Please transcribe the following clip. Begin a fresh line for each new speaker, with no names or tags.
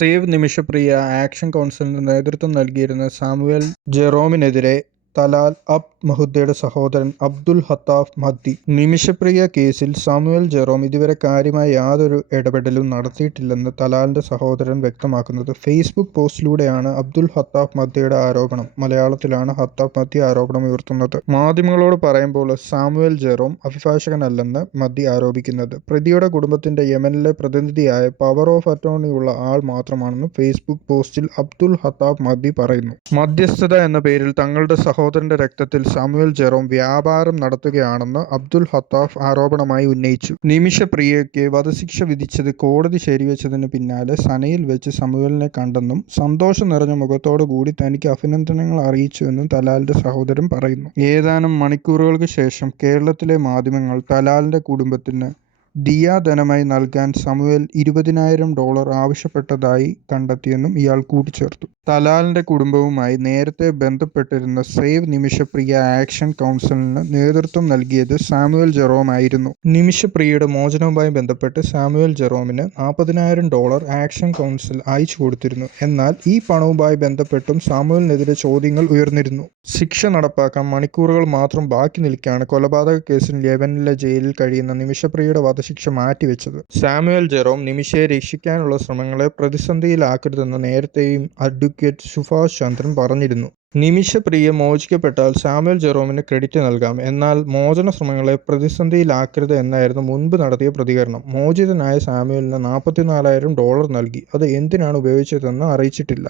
Save Nimishapriya action കൗൺസിലിന് നേതൃത്വം നൽകിയിരുന്ന സാമുവൽ ജെറോമിനെതിരെ തലാൽ അബ് മഹുദ്ദയുടെ സഹോദരൻ അബ്ദുൽ ഹത്താഫ് മദ്ദി നിമിഷപ്രിയ കേസിൽ സാമുവൽ ജെറോം ഇതുവരെ കാര്യമായ യാതൊരു ഇടപെടലും നടത്തിയിട്ടില്ലെന്ന് തലാലിന്റെ സഹോദരൻ വ്യക്തമാക്കുന്നത്. ഫേസ്ബുക്ക് പോസ്റ്റിലൂടെയാണ് അബ്ദുൽ ഹത്താഫ് മദ്ദിയുടെ ആരോപണം. മലയാളത്തിലാണ് ഹത്താഫ് മദ്ദി ആരോപണം ഉയർത്തുന്നത്. മാധ്യമങ്ങളോട് പറയുമ്പോൾ സാമുവൽ ജെറോം അഭിഭാഷകനല്ലെന്ന് മദ്ദി ആരോപിക്കുന്നത്. പ്രതിയുടെ കുടുംബത്തിന്റെ യമനിലെ പ്രതിനിധിയായ പവർ ഓഫ് അറ്റോർണിയുള്ള ആൾ മാത്രമാണെന്ന് ഫേസ്ബുക്ക് പോസ്റ്റിൽ അബ്ദുൽ ഹത്താഫ് മദ്ദി പറയുന്നു. മധ്യസ്ഥത എന്ന പേരിൽ തങ്ങളുടെ സഹോദരന്റെ രക്തത്തിൽ സാമുവൽ ജെറോം വ്യാപാരം നടത്തുകയാണെന്ന് അബ്ദുൽ ഹത്താഫ് ആരോപണമായി ഉന്നയിച്ചു. നിമിഷ നിമിഷപ്രിയയ്ക്ക് വധശിക്ഷ വിധിച്ചത് കോടതി ശരിവെച്ചതിന് പിന്നാലെ സനയിൽ വെച്ച് സമുവലിനെ കണ്ടെന്നും സന്തോഷം നിറഞ്ഞ മുഖത്തോടു കൂടി തനിക്ക് അഭിനന്ദനങ്ങൾ അറിയിച്ചുവെന്നും തലാലിന്റെ സഹോദരൻ പറയുന്നു. ഏതാനും മണിക്കൂറുകൾക്ക് ശേഷം കേരളത്തിലെ മാധ്യമങ്ങൾ തലാലിന്റെ കുടുംബത്തിന് ദിയാധനമായി നൽകാൻ സമുവൽ ഇരുപതിനായിരം ഡോളർ ആവശ്യപ്പെട്ടതായി കണ്ടെത്തിയെന്നും ഇയാൾ കൂട്ടിച്ചേർത്തു. തലാലിന്റെ കുടുംബവുമായി നേരത്തെ ബന്ധപ്പെട്ടിരുന്ന സേവ് നിമിഷപ്രിയ ആക്ഷൻ കൗൺസിലിന് നേതൃത്വം നൽകിയത് സാമുവൽ ജെറോം ആയിരുന്നു നിമിഷപ്രിയയുടെ മോചനവുമായി ബന്ധപ്പെട്ട് സാമുവൽ ജെറോമിന് നാൽപ്പതിനായിരം ഡോളർ ആക്ഷൻ കൗൺസിൽ അയച്ചു കൊടുത്തിരുന്നു. എന്നാൽ ഈ പണവുമായി ബന്ധപ്പെട്ടും സാമുവലിനെതിരെ ചോദ്യങ്ങൾ ഉയർന്നിരുന്നു. ശിക്ഷ നടപ്പാക്കാൻ മണിക്കൂറുകൾ മാത്രം ബാക്കി നിൽക്കാണ് കൊലപാതക കേസിൽ ലെവനിലെ ജയിലിൽ കഴിയുന്ന നിമിഷപ്രിയയുടെ വധശിക്ഷ മാറ്റിവെച്ചത്. സാമുവൽ ജെറോം നിമിഷയെ രക്ഷിക്കാനുള്ള ശ്രമങ്ങളെ പ്രതിസന്ധിയിലാക്കരുതെന്ന് നേരത്തെയും അഡ്വക്കേറ്റ് സുഭാഷ് ചന്ദ്രൻ പറഞ്ഞിരുന്നു. നിമിഷപ്രിയ മോചിക്കപ്പെട്ടാൽ സാമുവൽ ജെറോമിന് ക്രെഡിറ്റ് നൽകാം. എന്നാൽ മോചന ശ്രമങ്ങളെ പ്രതിസന്ധിയിലാക്കരുത് എന്നായിരുന്നു മുൻപ് നടത്തിയ പ്രതികരണം. മോചിതനായ സാമുവലിന് നാൽപ്പത്തിനാലായിരം ഡോളർ നൽകി. അത് എന്തിനാണ് ഉപയോഗിച്ചതെന്ന് അറിയിച്ചിട്ടില്ല.